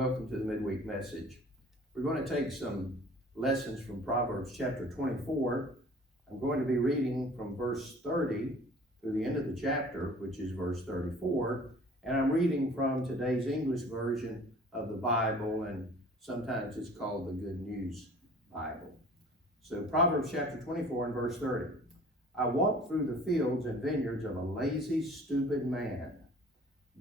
Welcome to the Midweek message. We're going to take some lessons from Proverbs chapter 24. I'm going to be reading from verse 30 through the end of the chapter, which is verse 34. And I'm reading from today's English version of the Bible, and sometimes it's called the Good News Bible. So Proverbs chapter 24 and verse 30. I walked through the fields and vineyards of a lazy, stupid man.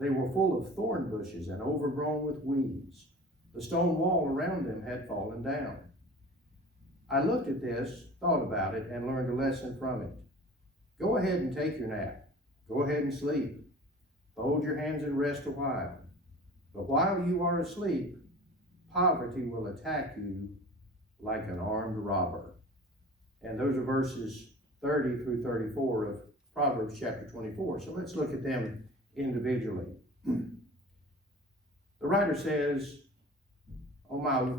They were full of thorn bushes and overgrown with weeds. The stone wall around them had fallen down. I looked at this, thought about it, and learned a lesson from it. Go ahead and take your nap. Go ahead and sleep. Fold your hands and rest a while. But while you are asleep, poverty will attack you like an armed robber. And those are verses 30 through 34 of Proverbs chapter 24. So let's look at them individually. The writer says, on my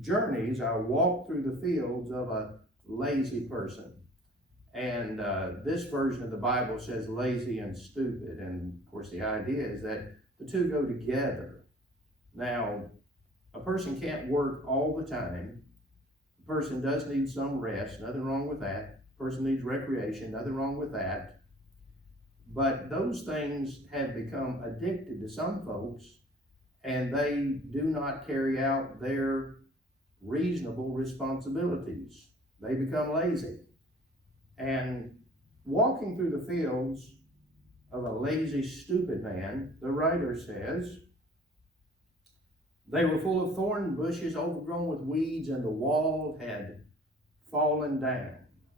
journeys, I walked through the fields of a lazy person. And this version of the Bible says lazy and stupid. And of course, the idea is that the two go together. Now, a person can't work all the time. A person does need some rest. Nothing wrong with that. A person needs recreation. Nothing wrong with that. But those things have become addicted to some folks, and they do not carry out their reasonable responsibilities. They become lazy. And walking through the fields of a lazy, stupid man, the writer says, they were full of thorn bushes overgrown with weeds, and the wall had fallen down.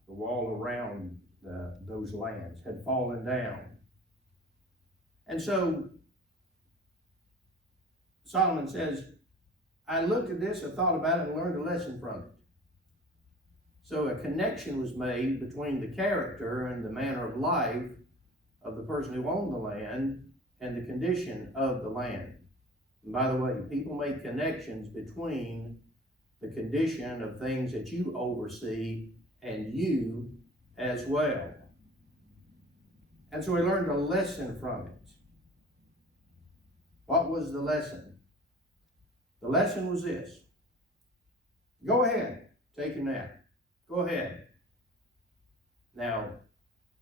The wall around those lands had fallen down. And so Solomon says, I looked at this, I thought about it, and learned a lesson from it. So a connection was made between the character and the manner of life of the person who owned the land and the condition of the land. And by the way, people make connections between the condition of things that you oversee and you as well. And so we learned a lesson from it. What was the lesson? The lesson was this. Go ahead, take a nap. Go ahead. Now,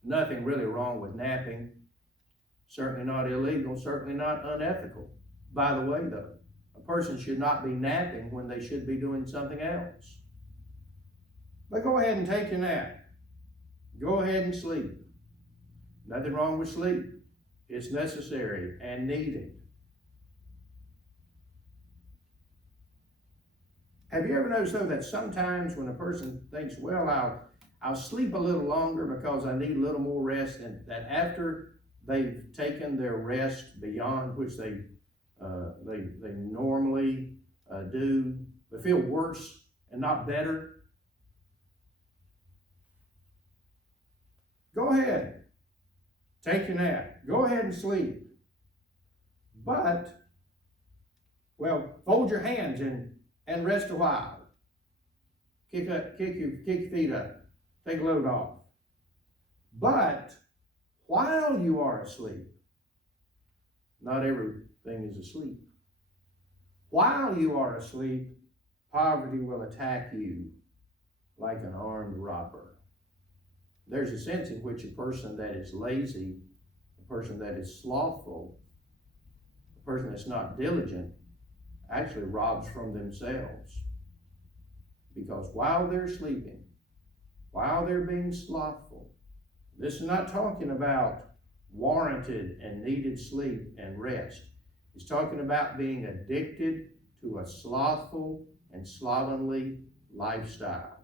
nothing really wrong with napping. Certainly not illegal, certainly not unethical. By the way, though, a person should not be napping when they should be doing something else. But go ahead and take your nap. Go ahead and sleep. Nothing wrong with sleep. It's necessary and needed. Have you ever noticed, though, that sometimes when a person thinks, well, I'll sleep a little longer because I need a little more rest, and that after they've taken their rest beyond which they normally do, they feel worse and not better? Go ahead. Take your nap. Go ahead and sleep. But, well, fold your hands and rest a while. Kick your feet up. Take a load off. But while you are asleep, not everything is asleep. While you are asleep, poverty will attack you like an armed robber. There's a sense in which a person that is lazy, a person that is slothful, a person that's not diligent, actually robs from themselves. Because while they're sleeping, while they're being slothful, this is not talking about warranted and needed sleep and rest. It's talking about being addicted to a slothful and slovenly lifestyle.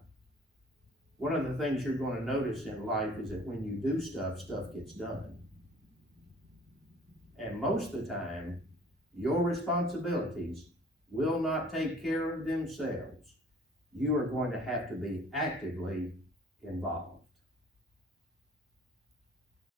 One of the things you're going to notice in life is that when you do stuff gets done. And most of the time, your responsibilities will not take care of themselves. You are going to have to be actively involved.